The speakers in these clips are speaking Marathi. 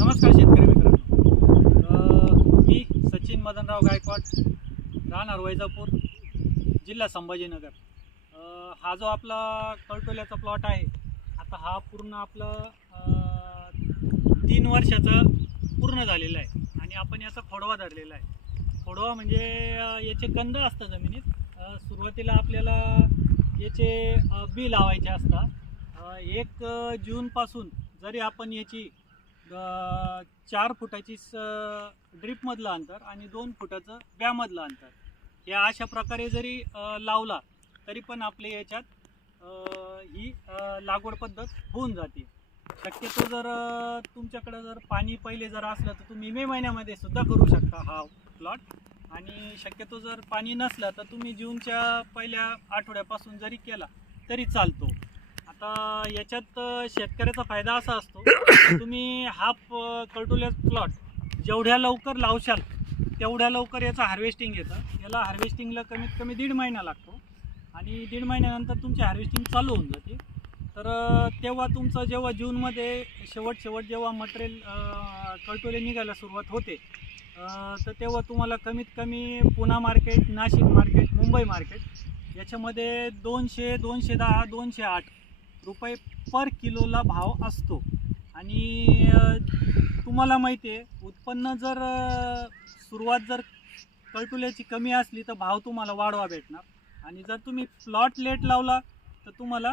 नमस्कार शेतकरी मित्रांनो. मी सचिन मदनराव गायकवाड राहणार वैजापूर जिल्हा संभाजीनगर. हा जो आपला कळटोल्याचा प्लॉट आहे आता हा पूर्ण आपलं तीन वर्षाचं पूर्ण झालेलं आहे. आणि आपण याचा खोडवा धरलेला आहे. खोडवा म्हणजे याचे कंद असतं जमिनीत. सुरुवातीला आपल्याला याचे बी लावायचे असतात. एक जूनपासून जरी आपण याची चार फुटाची स ड्रीपमधलं अंतर आणि दोन फुटाचं ब्यामधलं अंतर. या अशा प्रकारे जरी लावला तरी पण आपल्या याच्यात ही लागवड पद्धत होऊन जाते. शक्यतो जर तुमच्याकडं जर पाणी पहिले जर असलं तर तुम्ही मे महिन्यामध्ये सुद्धा करू शकता हा प्लॉट आणि शक्यतो जर पाणी नसलं तर तुम्ही जूनच्या पहिल्या आठवड्यापासून जरी केला तरी चालतो. आता याच्यात शेतकऱ्याचा फायदा असा असतो तुम्ही हा प- कळटुल्याचा प्लॉट जेवढ्या लवकर लावशाल तेवढ्या लवकर याचं हार्वेस्टिंग येतं. याला हार्वेस्टिंगला कमीत कमी दीड महिना लागतो. आणि दीड महिन्यानंतर तुमची हार्वेस्टिंग चालू होऊन जाते. तर तेव्हा तुमचं जेव्हा जूनमध्ये शेवट शेवट जेव्हा मटेरियल कळटोले निघायला सुरुवात होते तर तेव्हा तुम्हाला कमीत कमी Pune market Nashik market Mumbai market याच्यामध्ये दोनशे दोनशे दहा दोनशे आठ रुपये पर किलोला भाव असतो. आणि तुम्हाला माहिती आहे उत्पन्न जर सुरुवात जर कळटुल्याची कमी असली तर भाव तुम्हाला वाढवा भेटणार. आणि जर तुम्ही प्लॉट लेट लावला तर तुम्हाला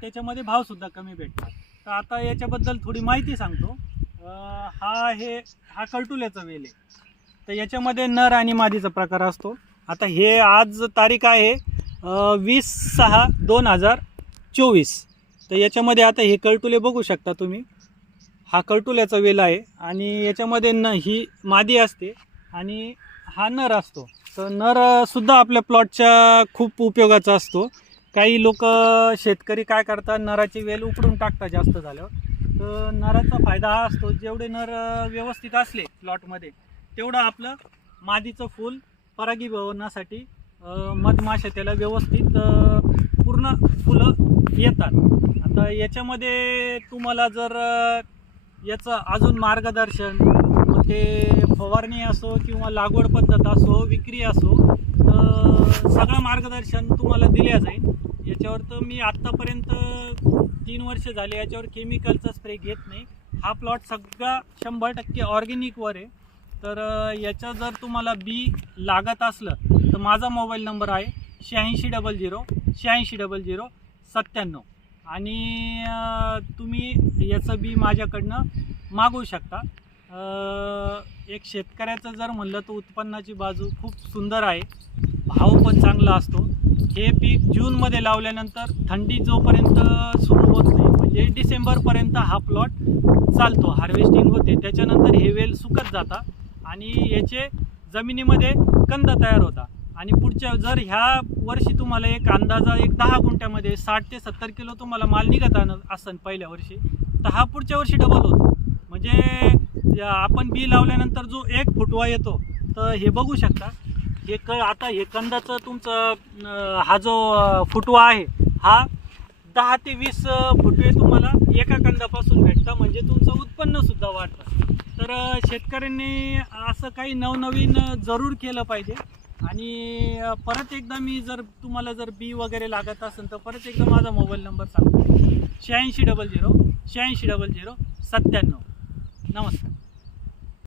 त्याच्यामध्ये भावसुद्धा कमी भेटणार. तर आता याच्याबद्दल थोडी माहिती सांगतो. हा हे हा कळटुल्याचा वेल आहे. तर याच्यामध्ये नर आणि मादीचा प्रकार असतो. आता हे आज तारीख आहे वीस सहा दोन हजार चोवीस. तर याच्यामध्ये आता हे कळटुले बघू शकता तुम्ही. हा कळटुल्याचा वेल आहे आणि याच्यामध्ये न ही मादी असते आणि हा नर असतो. तर नरसुद्धा आपल्या प्लॉटच्या खूप उपयोगाचा असतो. काही लोक शेतकरी काय करतात नराची वेल उकडून टाकतात जास्त झाल्यावर. तर नराचा फायदा हा असतो जेवढे नर व्यवस्थित असले प्लॉटमध्ये तेवढं आपलं मादीचं फूल परागीभवनासाठी मधमाशा त्याला व्यवस्थित पूर्ण फुलं येतात. आता याच्यामध्ये तुम्हाला जर याचं अजून मार्गदर्शन मग ते फवारणी असो किंवा लागवड पद्धत असो विक्री असो तर सगळं मार्गदर्शन तुम्हाला दिल्या जाईल. याच्यावर तर मी आत्तापर्यंत तीन वर्ष झाले याच्यावर केमिकलचा स्प्रे घेत नाही. हा प्लॉट सगळा शंभर टक्के ऑर्गेनिकवर आहे. तर अ, याचं जर तुम्हाला बी लागत असलं तर माझा मोबाईल नंबर आहे शहाऐंशी डबल झिरो शहाऐंशी डबल झिरो सत्त्याण्णव. आणि तुम्ही याचं बी माझ्याकडनं मागवू शकता. एक शेतकऱ्याचं जर म्हणलं तर उत्पन्नाची बाजू खूप सुंदर आहे. भाव पण चांगला असतो. हे पीक जूनमध्ये लावल्यानंतर थंडी जोपर्यंत सुरू होत नाही म्हणजे डिसेंबरपर्यंत हा प्लॉट चालतो हार्वेस्टिंग होते. त्याच्यानंतर हे वेल सुकत जाता आणि याचे जमिनीमध्ये कंद तयार होता. आणि पुढच्या जर ह्या वर्षी तुम्हाला एक अंदाजा एक दहा गुंठ्यामध्ये साठ ते सत्तर किलो तुम्हाला माल निघत असन पहिल्या वर्षी तर हा पुढच्या वर्षी डबल होतो. म्हणजे आपण बी लावल्यानंतर जो एक फुटवा येतो तर हे बघू शकता. हे क आता हे कंदाचं तुमचं हा जो फुटवा आहे हा दहा ते वीस फुटवे तुम्हाला एका कंदापासून भेटतं. म्हणजे तुमचं उत्पन्नसुद्धा वाढतं. तर शेतकऱ्यांनी असं काही नवनवीन जरूर केलं पाहिजे. आणि परत एकदा मी जर तुम्हाला जर बी वगैरे लागत असेल तर परत एकदा माझा मोबाईल नंबर सांगतो. शहाऐंशी डबल झिरो शहाऐंशी डबल झिरो सत्त्याण्णव. नमस्कार.